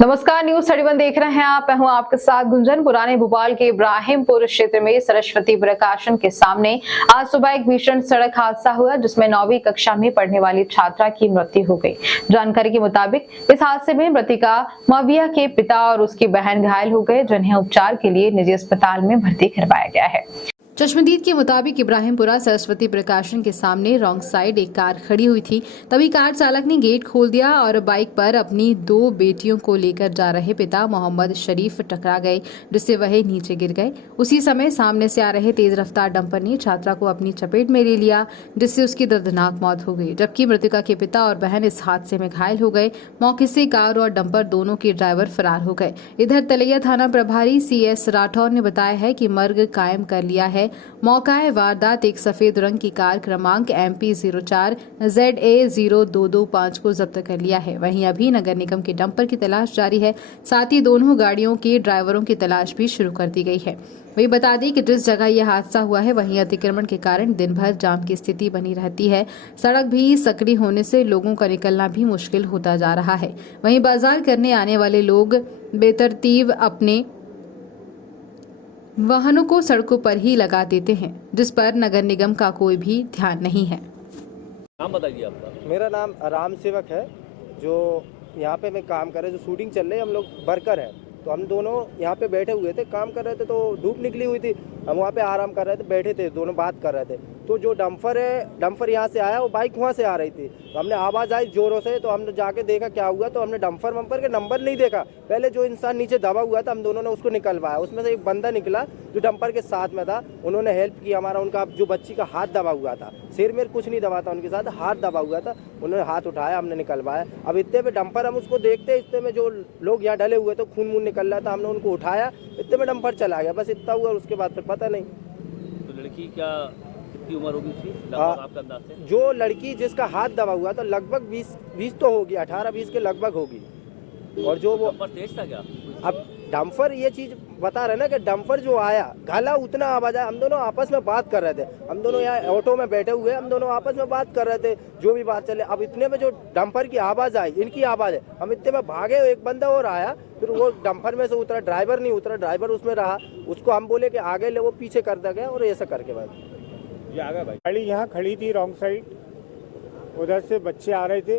नमस्कार, न्यूज 31 देख रहे हैं आप। मैं हूं आपके साथ गुंजन। पुराने भोपाल के इब्राहिमपुर क्षेत्र में सरस्वती प्रकाशन के सामने आज सुबह एक भीषण सड़क हादसा हुआ, जिसमें 9वीं कक्षा में पढ़ने वाली छात्रा की मृत्यु हो गई। जानकारी के मुताबिक इस हादसे में मृतिका मविया के पिता और उसकी बहन घायल हो गए, जिन्हें उपचार के लिए निजी अस्पताल में भर्ती करवाया गया है। चश्मदीद के मुताबिक इब्राहिमपुरा सरस्वती प्रकाशन के सामने रॉन्ग साइड एक कार खड़ी हुई थी। तभी कार चालक ने गेट खोल दिया और बाइक पर अपनी 2 बेटियों को लेकर जा रहे पिता मोहम्मद शरीफ टकरा गए, जिससे वह नीचे गिर गए। उसी समय सामने से आ रहे तेज रफ्तार डंपर ने छात्रा को अपनी चपेट में ले लिया, जिससे उसकी दर्दनाक मौत हो गई, जबकि मृतका के पिता और बहन इस हादसे में घायल हो गए। मौके से कार और डंपर दोनों के ड्राइवर फरार हो गए। इधर तलैया थाना प्रभारी CS राठौर ने बताया है कि मर्ग कायम कर लिया है। मौका वारदात एक सफेद रंग की कार क्रमांक MP 04 ZA 0225 को जब्त कर लिया है। वहीं अभी नगर निगम के डंपर की तलाश जारी है। साथ ही दोनों गाड़ियों के ड्राइवरों की तलाश भी शुरू कर दी गई है। वही बता दें कि जिस जगह यह हादसा हुआ है, वहीं अतिक्रमण के कारण दिन भर जाम की स्थिति बनी रहती है। सड़क भी सकड़ी होने से लोगों का निकलना भी मुश्किल होता जा रहा है। वहीं बाजार करने आने वाले लोग बेतरतीब अपने वाहनों को सड़कों पर ही लगा देते हैं, जिस पर नगर निगम का कोई भी ध्यान नहीं है। नाम बताइए आपका। मेरा नाम राम सेवक है। जो यहाँ पे मैं काम कर रहे, जो शूटिंग चल रही है, हम लोग वर्कर हैं। तो हम दोनों यहाँ पे बैठे हुए थे, काम कर रहे थे। तो धूप निकली हुई थी, हम वहाँ पे आराम कर रहे थे, बैठे थे, दोनों बात कर रहे थे। तो जो डंपर यहाँ से आया, वो बाइक वहाँ से आ रही थी। तो हमने आवाज़ आई जोरों से, तो हमने जाके देखा क्या हुआ। तो हमने डंपर के नंबर नहीं देखा। पहले जो इंसान नीचे दबा हुआ था, हम दोनों ने उसको निकलवाया। उसमें से एक बंदा निकला जो डंपर के साथ में था। उन्होंने हेल्प की हमारा। उनका जो बच्ची का हाथ दबा हुआ था, सिर में कुछ नहीं दबा था, उनके साथ हाथ दबा हुआ था। उन्होंने हाथ उठाया, हमने निकलवाया। अब इतने में डंपर, हम उसको देखते, इतने में जो लोग यहाँ डले हुए थे, खून निकल रहा था, हमने उनको उठाया। इतने में डंपर चला गया, बस इतना हुआ। उसके बाद फिर पता नहीं। तो लड़की क्या कितनी उम्र होगी थी आपका अंदाज से? जो लड़की जिसका हाथ दबा हुआ तो लगभग 20 तो होगी, 18-20 के लगभग होगी। और जो वो डंपर तेज था क्या? अब डंपर ये चीज बता रहे ना कि डंपर जो आया घाला, उतना आवाज आया। हम दोनों आपस में बात कर रहे थे, हम दोनों यहाँ ऑटो में बैठे हुए, हम दोनों आपस में बात कर रहे थे, जो भी बात चले। अब इतने में जो डंपर की आवाज आई, इनकी आवाज है, हम इतने में भागे। एक बंदा और आया, फिर वो डंपर में से उतरा, ड्राइवर नहीं उतरा, ड्राइवर उसमें रहा। उसको हम बोले कि आगे ले, वो पीछे कर दिया गया। और ऐसा करके बाद ये आगे भाई गाड़ी यहाँ खड़ी थी रॉन्ग साइड, उधर से बच्चे आ रहे थे।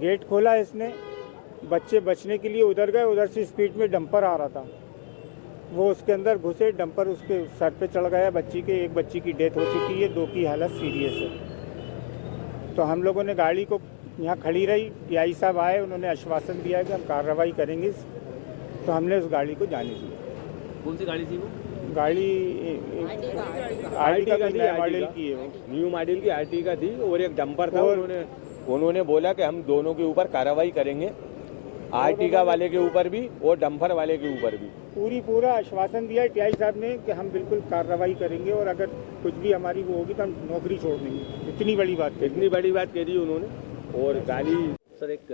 गेट खोला इसने, बच्चे बचने के लिए उधर गए। उधर से स्पीड में डंपर आ रहा था, वो उसके अंदर घुसे, डंपर उसके सर पे चढ़ गया। एक बच्ची की डेथ हो चुकी है, 2 की हालत सीरियस है। तो हम लोगों ने गाड़ी को यहाँ खड़ी रही। PI साहब आए, उन्होंने आश्वासन दिया कि हम कार्रवाई करेंगे। तो हमने उस गाड़ी को जाने दिया। कौन सी गाड़ी थी वो? गाड़ी आरटी का नया मॉडल की है, वो न्यू मॉडल की आरटी का थी। और एक डंपर था। उन्होंने बोला कि हम दोनों के ऊपर कार्रवाई करेंगे, आरटीका वाले के ऊपर भी और डंपर वाले के ऊपर भी। पूरा आश्वासन दिया PI साहब ने कि हम बिल्कुल कार्रवाई करेंगे, और अगर कुछ भी हमारी वो होगी तो हम नौकरी छोड़ देंगे। इतनी बड़ी बात कह दी उन्होंने। और गाड़ी सर, एक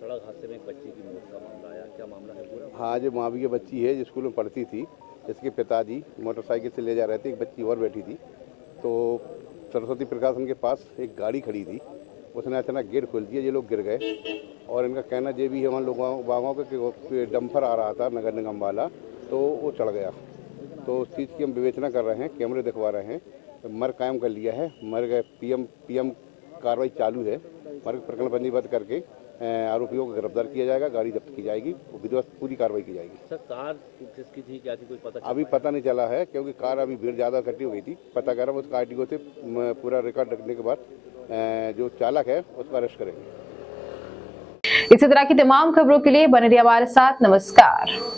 सड़क हादसे में एक बच्ची की मौत का मामला आया, क्या मामला है पूरा? हाँ, जो मावी की बच्ची है, जो स्कूल में पढ़ती थी, इसके पिताजी मोटरसाइकिल से ले जा रहे थे, एक बच्ची और बैठी थी। तो सरस्वती प्रकाशन के पास एक गाड़ी खड़ी थी, उसने अचानक गेट खोल दिया, ये लोग गिर गए। और इनका कहना ये भी है हम लोगों बागों का कि डंपर आ रहा था नगर निगम वाला, तो वो चढ़ गया। तो उस चीज़ की हम विवेचना कर रहे हैं, कैमरे दिखवा रहे हैं। मर्ग कायम कर लिया है, मर्ग PM कार्रवाई चालू है। मर्ग प्रकरण पंजीबद्ध करके आरोपियों को गिरफ्तार किया जाएगा, गाड़ी जब्त की जाएगी, विधिवत पूरी कार्रवाई की जाएगी। सर, कार किसकी थी, क्या थी, कुछ पता? अभी पता नहीं चला है, क्योंकि कार अभी भीड़ ज़्यादा इकट्ठी हो गई थी। पता कर रहा हूँ, उसका RTO से पूरा रिकॉर्ड रखने के बाद जो चालक है उसका अरेस्ट करेंगे। इसी तरह की तमाम खबरों के लिए बने रहिए हमारे साथ। नमस्कार।